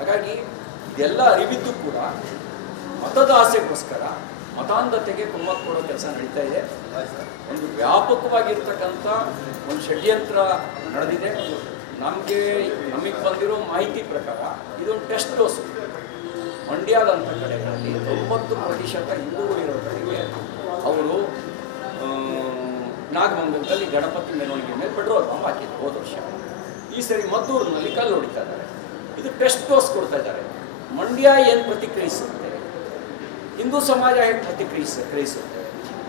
ಹಾಗಾಗಿ ಇದೆಲ್ಲ ಅರಿವಿದ್ದು ಕೂಡ ಮತದ ಆಸೆಗೋಸ್ಕರ ಮತಾಂಧತೆಗೆ ಕುಮ್ಮಕ್ಕು ಕೊಡೋ ಕೆಲಸ ನಡೀತಾ ಇದೆ. ಒಂದು ವ್ಯಾಪಕವಾಗಿರ್ತಕ್ಕಂಥ ಒಂದು ಷಡ್ಯಂತ್ರ ನಡೆದಿದೆ. ನಮಗೆ ನಮಗೆ ಬಂದಿರೋ ಮಾಹಿತಿ ಪ್ರಕಾರ ಇದೊಂದು ಟೆಸ್ಟ್ ಡೋಸು. ಮಂಡ್ಯದಂಥ ಕಡೆಗಳಲ್ಲಿ ತೊಂಬತ್ತು ಪ್ರತಿಶತ ಹಿಂದೂಗಳಿರೋ ಕಡೆಗೆ ಅವರು ನಾಗಮಂಗಲದಲ್ಲಿ ಗಣಪತಿ ಮೆರವಣಿಗೆ ಮೇಲೆ ಪೆಟ್ರೋಲ್ ಪಂಪ್ ಹಾಕಿದ್ರು ಹೋದ ವರ್ಷ. ಈ ಸರಿ ಮದ್ದೂರಿನಲ್ಲಿ ಕಲ್ಲು ಹೊಡಿತಾ ಇದ್ದಾರೆ. ಇದು ಟೆಸ್ಟ್ ಡೋಸ್ ಕೊಡ್ತಾ ಇದ್ದಾರೆ. ಮಂಡ್ಯ ಏನು ಪ್ರತಿಕ್ರಿಯಿಸುತ್ತೆ? ಹಿಂದೂ ಸಮಾಜ ಹೇಗೆ ಪ್ರತಿಕ್ರಿಯಿಸ, ಕ್ರಿಯಿಸುತ್ತೆ?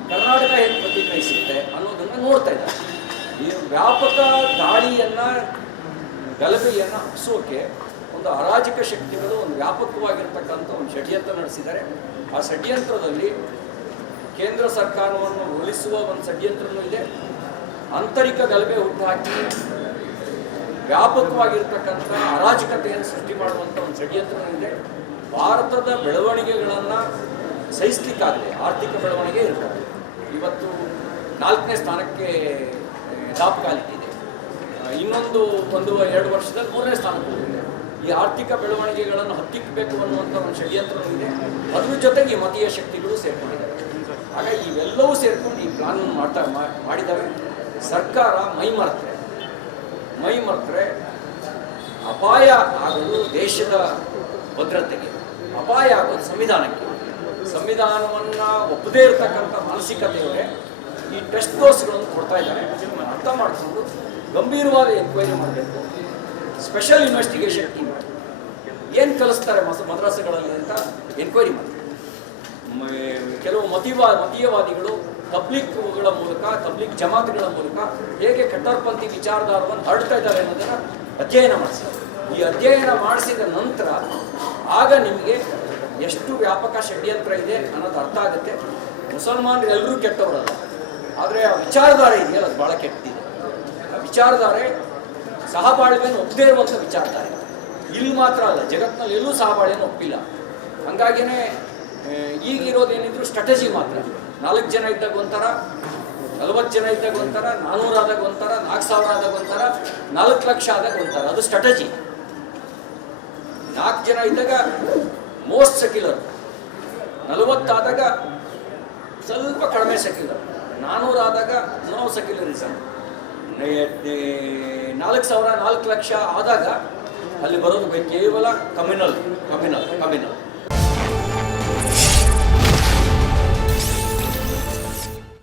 ಕರ್ನಾಟಕ ಹೇಗೆ ಪ್ರತಿಕ್ರಿಯಿಸುತ್ತೆ ಅನ್ನೋದನ್ನು ನೋಡ್ತಾ ಇದ್ದಾರೆ. ಈ ವ್ಯಾಪಕ ದಾಳಿಯನ್ನು, ಗಲಭೆಯನ್ನು ಹಬ್ಸೋಕೆ ಒಂದು ಅರಾಜಕ ಶಕ್ತಿಗಳು ಒಂದು ವ್ಯಾಪಕವಾಗಿರ್ತಕ್ಕಂಥ ಒಂದು ಷಡ್ಯಂತ್ರ ನಡೆಸಿದ್ದಾರೆ. ಆ ಷಡ್ಯಂತ್ರದಲ್ಲಿ ಕೇಂದ್ರ ಸರ್ಕಾರವನ್ನು ಉಳಿಸುವ ಒಂದು ಷಡ್ಯಂತ್ರನೂ ಇದೆ. ಆಂತರಿಕ ಗಲಭೆ ಹುಟ್ಟುಹಾಕಿ ವ್ಯಾಪಕವಾಗಿರ್ತಕ್ಕಂಥ ಅರಾಜಕತೆಯನ್ನು ಸೃಷ್ಟಿ ಮಾಡುವಂಥ ಒಂದು ಷಡ್ಯಂತ್ರನೂ ಇದೆ. ಭಾರತದ ಬೆಳವಣಿಗೆಗಳನ್ನು ಸಹಿಸಲಿಕ್ಕಾಗಲಿ ಆರ್ಥಿಕ ಬೆಳವಣಿಗೆ ಇರ್ತದೆ ಇವತ್ತು ನಾಲ್ಕನೇ ಸ್ಥಾನಕ್ಕೆ ಆ, ಇದೆ. ಇನ್ನೊಂದು ಒಂದು ಎರಡು ವರ್ಷದಲ್ಲಿ ಮೂರನೇ ಸ್ಥಾನಕ್ಕೆ ಹೋಗಿದೆ. ಈ ಆರ್ಥಿಕ ಬೆಳವಣಿಗೆಗಳನ್ನು ಹತ್ತಿಕ್ಕಬೇಕು ಅನ್ನುವಂಥ ಒಂದು ಷಡ್ಯಂತ್ರನೂ ಇದೆ. ಅದ್ರ ಜೊತೆಗೆ ಮತೀಯ ಶಕ್ತಿಗಳು ಸೇರ್ಕೊಂಡಿದ್ದಾರೆ ಆಗ ಇವೆಲ್ಲವೂ ಸೇರ್ಕೊಂಡು ಈ ಪ್ಲಾನ್ ಮಾಡ್ತಾ ಮಾಡಿದ್ದಾವೆ ಸರ್ಕಾರ ಮೈ ಮರೆತರೆ ಮೈ ಮರೆತರೆ ಅಪಾಯ ಆಗೋದು ದೇಶದ ಭದ್ರತೆಗೆ, ಅಪಾಯ ಆಗೋದು ಸಂವಿಧಾನಕ್ಕೆ. ಸಂವಿಧಾನವನ್ನು ಒಪ್ಪದೇ ಇರತಕ್ಕಂಥ ಮಾನಸಿಕತೆಯವರೇ ಈ ಟೆಸ್ಟ್ ಕೋರ್ಸ್ಗಳನ್ನು ಕೊಡ್ತಾ ಇದ್ದಾರೆ. ಅರ್ಥ ಮಾಡಿಕೊಂಡು ಗಂಭೀರವಾದ ಎನ್ಕ್ವೈರಿ ಮಾಡಬೇಕು. ಸ್ಪೆಷಲ್ ಇನ್ವೆಸ್ಟಿಗೇಷನ್ ಟೀಮ್ ಏನು ಕಲಿಸ್ತಾರೆ ಮಸ, ಮದ್ರಾಸುಗಳಲ್ಲಿ ಅಂತ ಎನ್ಕ್ವೈರಿ ಮಾಡಿ ಕೆಲವು ಮತೀವ, ಮತೀಯವಾದಿಗಳು ಪಬ್ಲಿಕ್ಗಳ ಮೂಲಕ ತಬ್ಲಿಕ್ ಜಮಾತ್ಗಳ ಮೂಲಕ ಹೇಗೆ ಕಟ್ಟರ್ಪಂಥಿ ವಿಚಾರಧಾರವನ್ನು ಹರಡ್ತಾ ಇದ್ದಾರೆ ಅನ್ನೋದನ್ನು ಅಧ್ಯಯನ ಮಾಡಿಸ್ತಾರೆ ಈ ಅಧ್ಯಯನ ಮಾಡಿಸಿದ ನಂತರ ಆಗ ನಿಮಗೆ ಎಷ್ಟು ವ್ಯಾಪಕ ಷಡ್ಯಂತ್ರ ಇದೆ ಅನ್ನೋದು ಅರ್ಥ ಆಗುತ್ತೆ. ಮುಸಲ್ಮಾನರು ಎಲ್ಲರೂ ಕೆಟ್ಟವರಲ್ಲ. ಆದರೆ ಆ ವಿಚಾರಧಾರೆ ಇದೆಯಲ್ಲ, ಅದು ಭಾಳ ಕೆಟ್ಟಿದೆ ಆ ವಿಚಾರಧಾರೆ ಸಹಬಾಳ್ವೆಯನ್ನು ಒಪ್ಪದೇ ಇರುವಂಥ ವಿಚಾರಧಾರೆ. ಇಲ್ಲಿ ಮಾತ್ರ ಅಲ್ಲ ಜಗತ್ತಿನಲ್ಲಿ ಎಲ್ಲೂ ಸಹಬಾಳ್ವೆಯನ್ನು ಒಪ್ಪಿಲ್ಲ. ಹಂಗಾಗಿನೇ ಈಗಿರೋದು ಈಗಿರೋದೇನಿದ್ರು ಸ್ಟ್ರಾಟಜಿ ಮಾತ್ರ. ನಾಲ್ಕು ಜನ ಇದ್ದಾಗ ಒಂಥರ ನಲವತ್ತು ಜನ ಇದ್ದಾಗ ಒಂಥರ ನಾನ್ನೂರು ಆದಾಗ ಒಂಥರ, ನಾಲ್ಕು ಸಾವಿರ ಆದಾಗ ಒಂಥರ, ನಾಲ್ಕು ಲಕ್ಷ ಆದಾಗ ಒಂಥರ. ಅದು ಸ್ಟ್ರಾಟಜಿ ನಾಲ್ಕು ಜನ ಇದ್ದಾಗ ಮೋಸ್ಟ್ ಸೆಕ್ಯುಲರ್ ನಲವತ್ತಾದಾಗ ಸ್ವಲ್ಪ ಕಡಿಮೆ ಸೆಕ್ಯುಲರ್ ನಾನ್ನೂರು ಆದಾಗ ನೋ ಸೆಕ್ಯುಲರಿಸಮ್ ನಾಲ್ಕು ಸಾವಿರ, ನಾಲ್ಕು ಲಕ್ಷ ಆದಾಗ ಅಲ್ಲಿ ಬರೋದು ಕೇವಲ ಕಮ್ಯುನಲ್ ಕಮ್ಯುನಲ್ ಕಮ್ಯುನಲ್